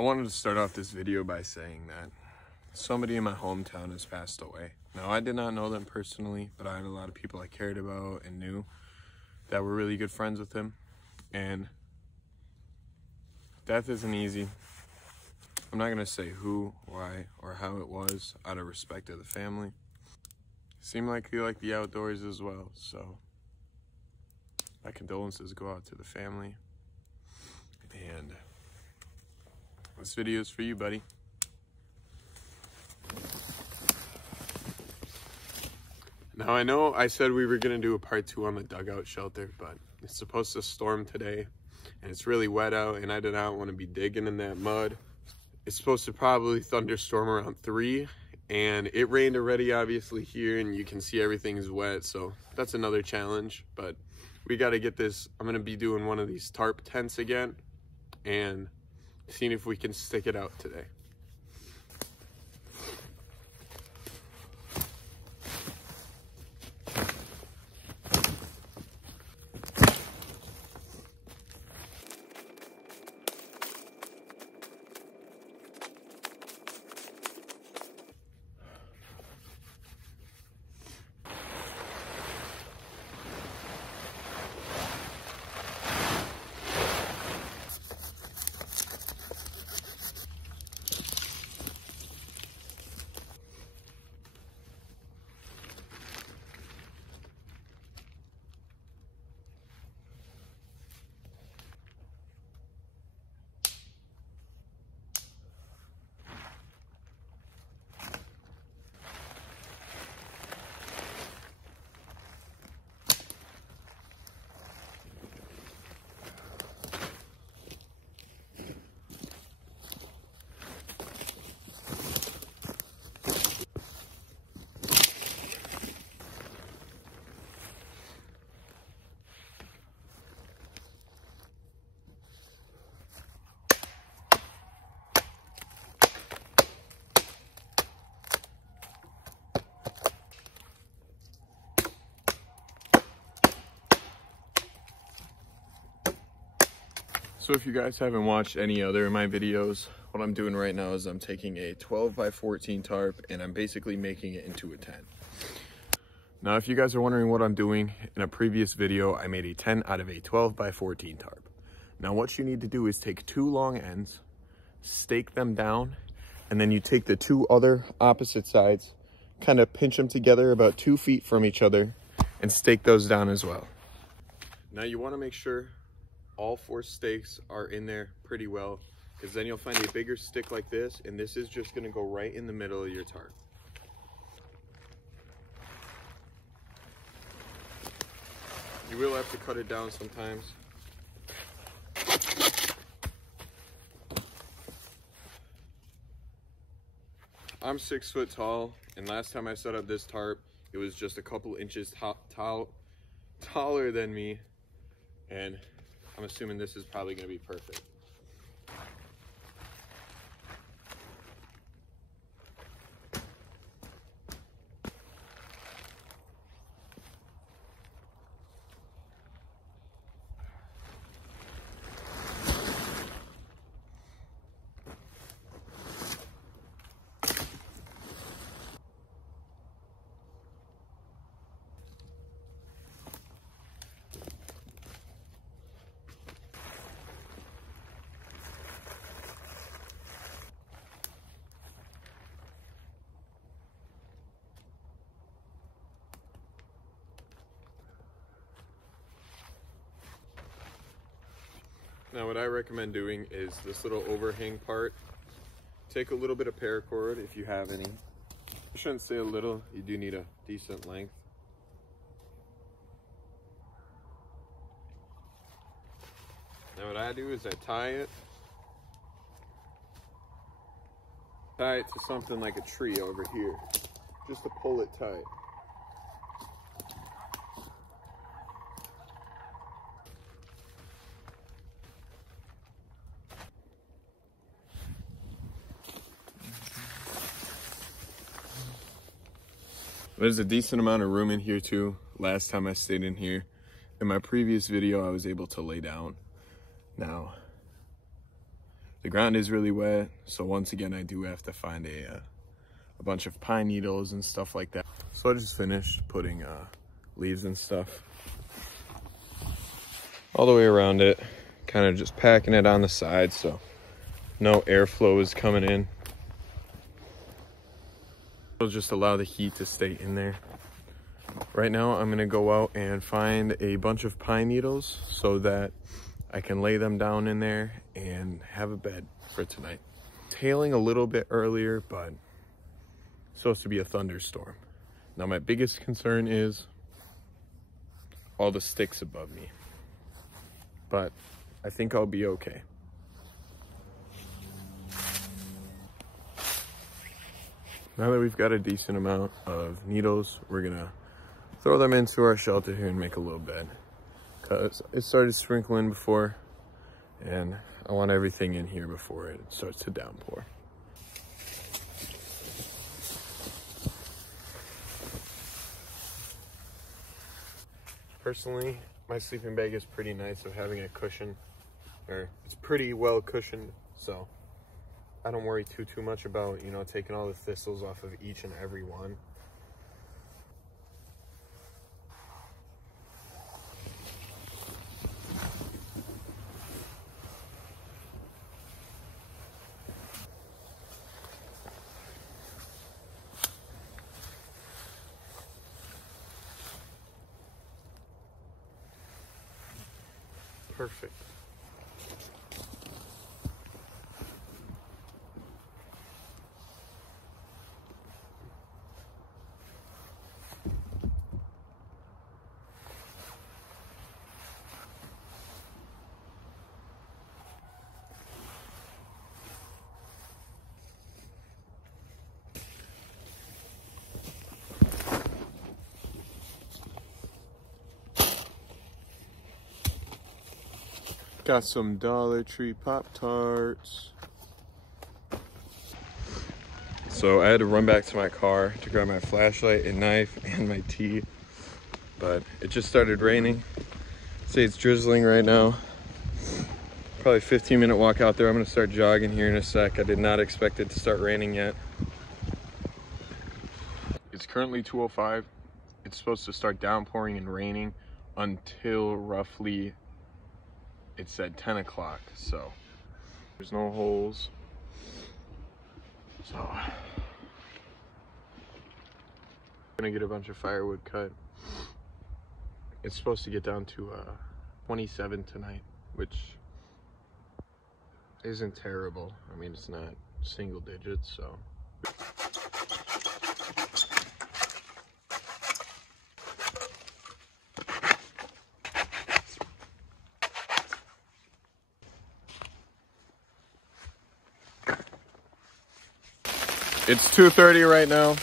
I wanted to start off this video by saying that somebody in my hometown has passed away. Now, I did not know them personally, but I had a lot of people I cared about and knew that were really good friends with him. And death isn't easy. I'm not gonna say who, why, or how it was out of respect of the family. Seemed like he liked the outdoors as well, so my condolences go out to the family. And this video is for you, buddy. Now, I know I said we were gonna do a part 2 on the dugout shelter, but it's supposed to storm today, and it's really wet out, and I did not want to be digging in that mud. It's supposed to probably thunderstorm around 3, and it rained already, obviously, here, and you can see everything is wet, so that's another challenge. But we got to get this. I'm going to be doing one of these tarp tents again, and seeing if we can stick it out today. So if you guys haven't watched any other of my videos, what I'm doing right now is I'm taking a 12x14 tarp and I'm basically making it into a tent. Now, if you guys are wondering what I'm doing, in a previous video, I made a tent out of a 12x14 tarp. Now, what you need to do is take 2 long ends, stake them down, and then you take the 2 other opposite sides, kind of pinch them together about 2 feet from each other, and stake those down as well. Now, you want to make sure all 4 stakes are in there pretty well, because then you'll find a bigger stick like this, and this is just going to go right in the middle of your tarp. You will have to cut it down sometimes. I'm 6 foot tall, and last time I set up this tarp, it was just a couple inches taller than me, and I'm assuming this is probably going to be perfect. Now, what I recommend doing is this little overhang part. Take a little bit of paracord if you have any. I shouldn't say a little, you do need a decent length. Now what I do is I tie it to something like a tree over here, just to pull it tight. There's a decent amount of room in here too. Last time I stayed in here. In my previous video, I was able to lay down. Now, The ground is really wet, so once again I do have to find a bunch of pine needles and stuff like that. So I just finished putting leaves and stuff all the way around it, kind of just packing it on the side so no airflow is coming in. It'll just allow the heat to stay in there. Right now I'm gonna go out and find a bunch of pine needles so that I can lay them down in there and have a bed for tonight. It's hailing a little bit earlier, but it's supposed to be a thunderstorm. Now my biggest concern is all the sticks above me, but I think I'll be okay. Now that we've got a decent amount of needles, we're gonna throw them into our shelter here and make a little bed, because it started sprinkling before and I want everything in here before it starts to downpour. Personally, my sleeping bag is pretty nice of having a cushion, or it's pretty well cushioned, so I don't worry too much about, you know, taking all the thistles off of each and every one. Perfect. Got some Dollar Tree Pop-Tarts. So I had to run back to my car to grab my flashlight and knife and my tea, but it just started raining. Say it's drizzling right now. Probably 15-minute walk out there. I'm gonna start jogging here in a sec. I did not expect it to start raining yet. It's currently 2:05. It's supposed to start downpouring and raining until roughly, it said 10 o'clock, so there's no holes. So I'm gonna get a bunch of firewood cut. It's supposed to get down to 27 tonight, which isn't terrible. I mean, it's not single digits, so. It's 2:30 right now.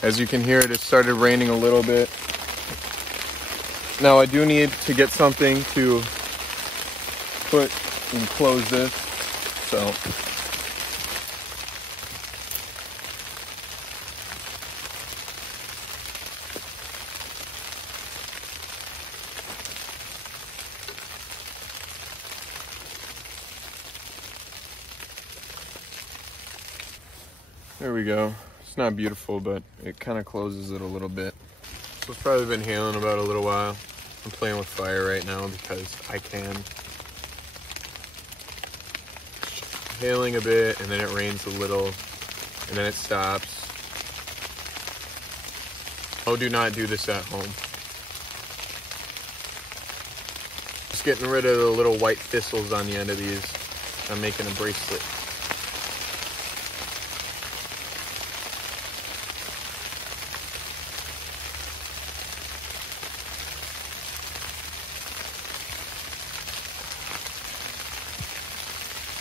As you can hear, it started raining a little bit. Now I do need to get something to put and close this, so. There we go. It's not beautiful, but it kind of closes it a little bit. So it's probably been hailing about a little while. I'm playing with fire right now because I can. Hailing a bit, and then it rains a little, and then it stops. Oh, do not do this at home. Just getting rid of the little white thistles on the end of these. I'm making a bracelet.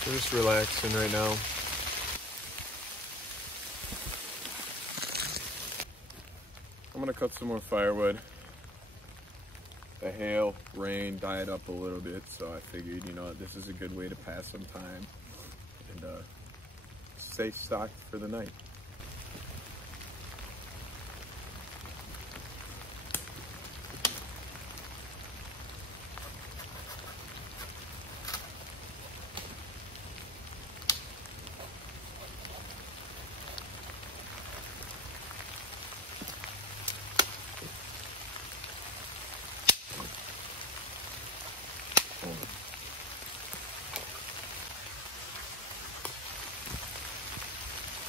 We're just relaxing right now. I'm gonna cut some more firewood. The hail, rain died up a little bit, so I figured, you know, this is a good way to pass some time and stay stocked for the night.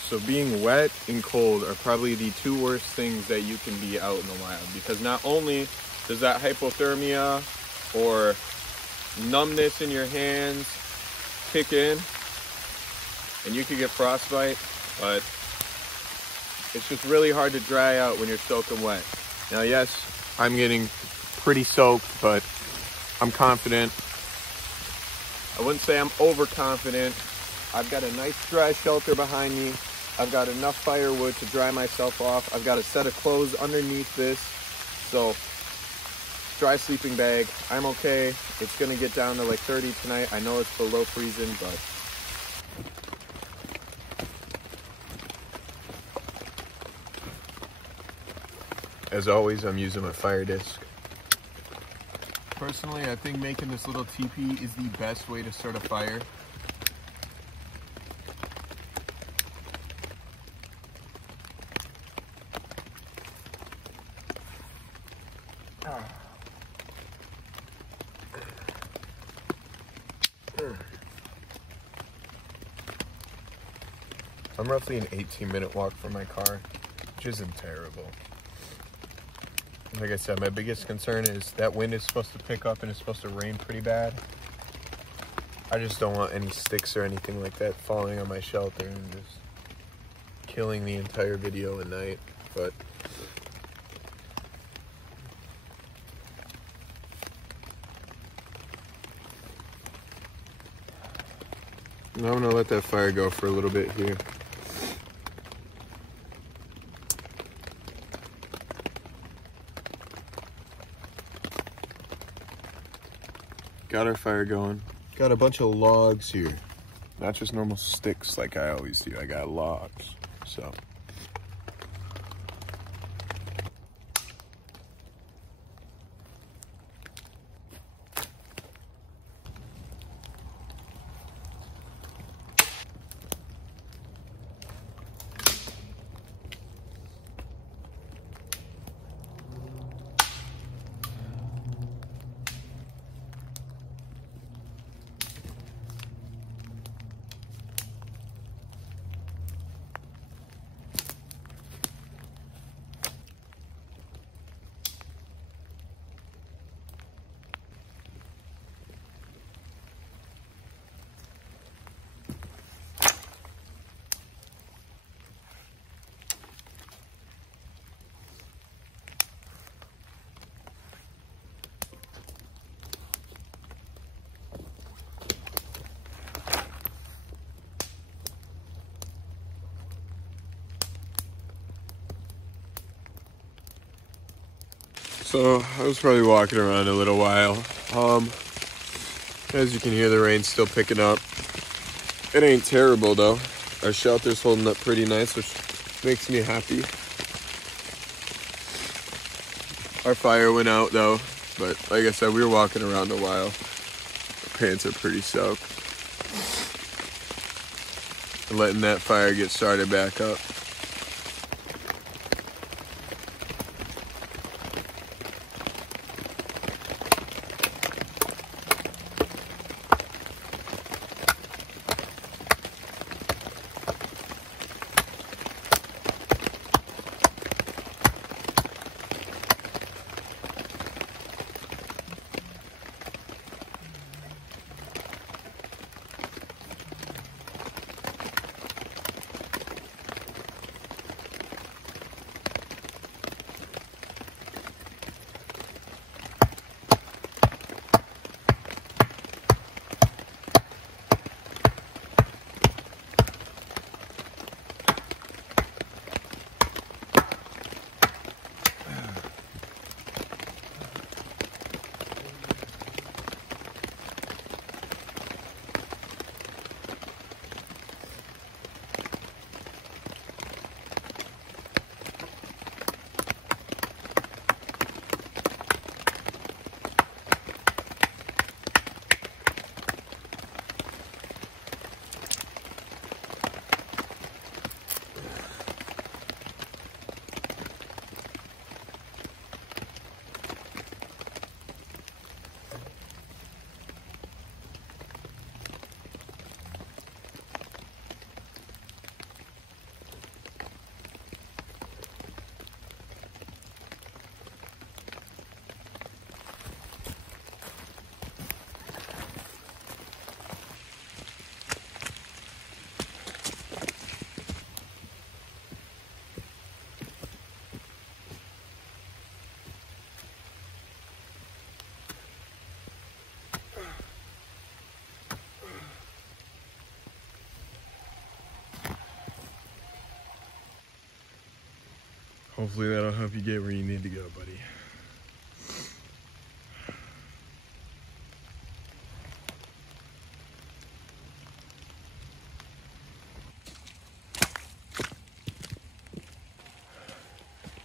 So being wet and cold are probably the two worst things that you can be out in the wild, because not only does that hypothermia or numbness in your hands kick in and you could get frostbite, but it's just really hard to dry out when you're soaking wet. Now, yes, I'm getting pretty soaked, but I'm confident. I wouldn't say I'm overconfident. I've got a nice dry shelter behind me. I've got enough firewood to dry myself off. I've got a set of clothes underneath this. So, dry sleeping bag. I'm okay. It's gonna get down to like 30 tonight. I know it's below freezing, but as always, I'm using my fire disc. Personally, I think making this little teepee is the best way to start a fire. I'm roughly an 18-minute walk from my car, which isn't terrible. Like I said, my biggest concern is that wind is supposed to pick up and it's supposed to rain pretty bad. I just don't want any sticks or anything like that falling on my shelter and just killing the entire video at night. But I'm gonna let that fire go for a little bit here. Got our fire going. Got a bunch of logs here. Not just normal sticks like I always do. I got logs, so. So I was probably walking around a little while. As you can hear, the rain's still picking up. It ain't terrible though. Our shelter's holding up pretty nice, which makes me happy. Our fire went out though, but like I said, we were walking around a while. Our pants are pretty soaked. And letting that fire get started back up. Hopefully that'll help you get where you need to go, buddy.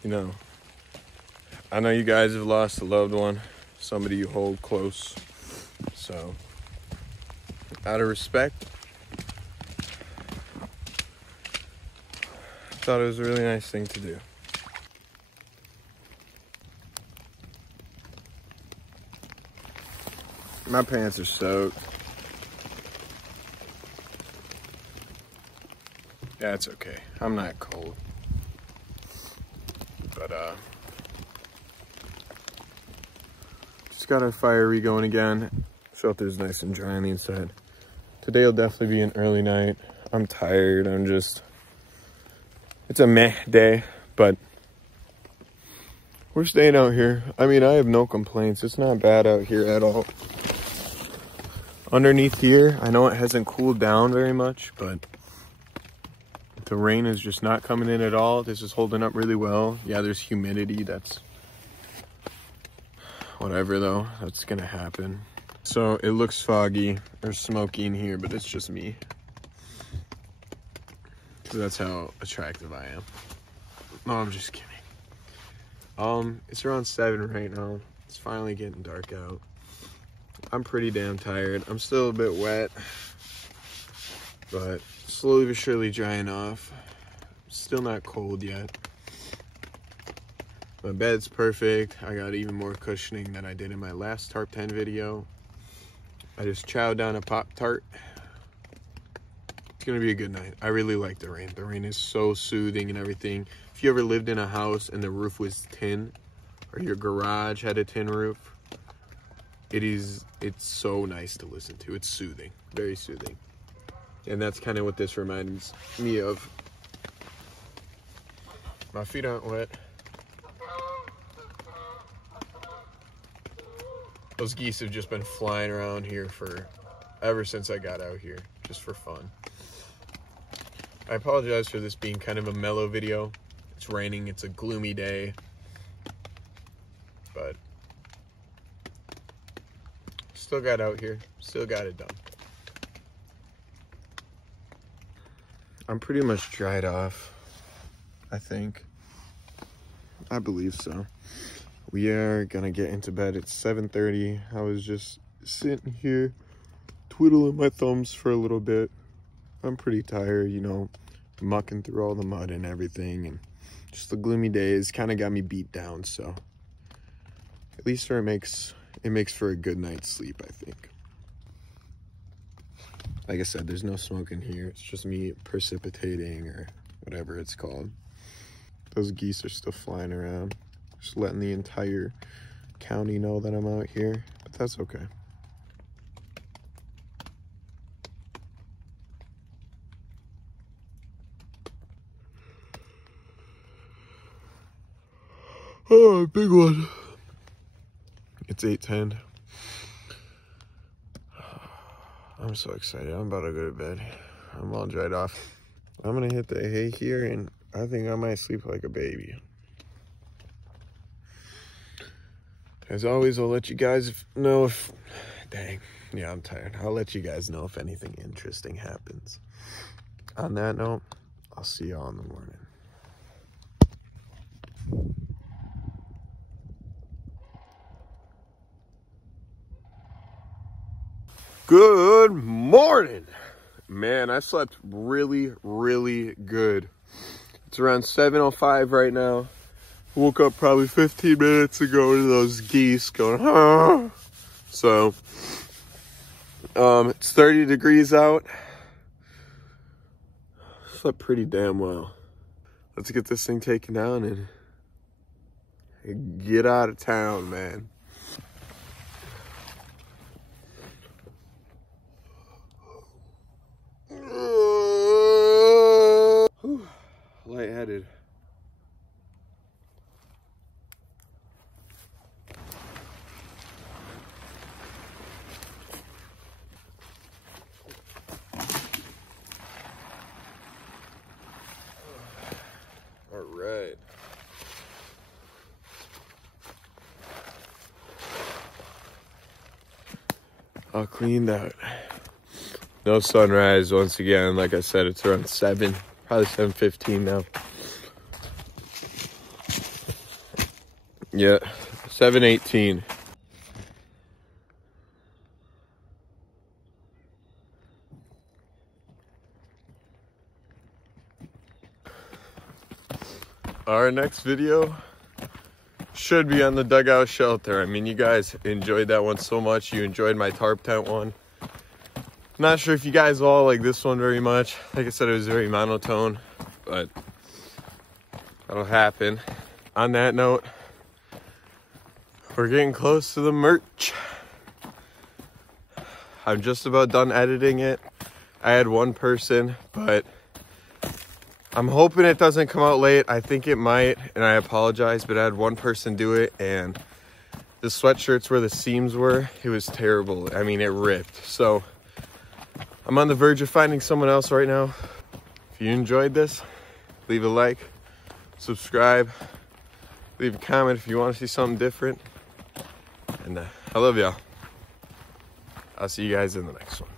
You know, I know you guys have lost a loved one, somebody you hold close. So, out of respect, I thought it was a really nice thing to do. My pants are soaked. That's okay. I'm not cold. But, just got our fire re-going again. Shelter's nice and dry on the inside. Today will definitely be an early night. I'm tired. It's a meh day, but we're staying out here. I mean, I have no complaints. It's not bad out here at all. Underneath here, I know it hasn't cooled down very much, but the rain is just not coming in at all. This is holding up really well. Yeah, there's humidity. That's whatever though. That's gonna happen. So it looks foggy or smoky in here, but it's just me. So that's how attractive I am. No, I'm just kidding. It's around 7 right now. It's finally getting dark out. I'm pretty damn tired. I'm still a bit wet, but slowly but surely drying off. Still not cold yet. My bed's perfect. I got even more cushioning than I did in my last tarptent video. I just chowed down a Pop-Tart. It's gonna be a good night. I really like the rain. The rain is so soothing and everything. If you ever lived in a house and the roof was tin, or your garage had a tin roof, it's so nice to listen to. It's soothing, very soothing. And that's kind of what this reminds me of. My feet aren't wet. Those geese have just been flying around here ever since I got out here, just for fun. I apologize for this being kind of a mellow video. It's raining, it's a gloomy day, but still got out here, still got it done. I'm pretty much dried off, I think. I believe so. We are gonna get into bed at 7:30. I was just sitting here twiddling my thumbs for a little bit. I'm pretty tired, you know, mucking through all the mud and everything, and just the gloomy days kind of got me beat down. So at least it makes for a good night's sleep, I think. Like I said, there's no smoke in here. It's just me precipitating, or whatever it's called. Those geese are still flying around. Just letting the entire county know that I'm out here, but that's okay. Oh, big one. It's 8:10. I'm so excited. I'm about to go to bed. I'm all dried off. I'm gonna hit the hay here, and I think I might sleep like a baby. As always, I'll let you guys know if... Dang. Yeah, I'm tired. I'll let you guys know if anything interesting happens. On that note, I'll see y'all in the morning. Good morning. Man, I slept really, really good. It's around 7:05 right now. Woke up probably 15 minutes ago to those geese going, ah. So, it's 30 degrees out. Slept pretty damn well. Let's get this thing taken down and get out of town, man. Whew, lightheaded. All right. all cleaned out. No sunrise once again. Like I said, it's around 7, probably 7:15 now. Yeah, 7:18. Our next video should be on the dugout shelter. I mean, you guys enjoyed that one so much. You enjoyed my tarp tent one. Not sure if you guys all like this one very much. Like I said, it was very monotone, but that'll happen. On that note, we're getting close to the merch. I'm just about done editing it. I had one person, but I'm hoping it doesn't come out late. I think it might, and I apologize, but I had one person do it, and the sweatshirts where the seams were, it was terrible. I mean, it ripped. So I'm on the verge of finding someone else right now. If you enjoyed this, leave a like, subscribe, leave a comment if you want to see something different. And I love y'all. I'll see you guys in the next one.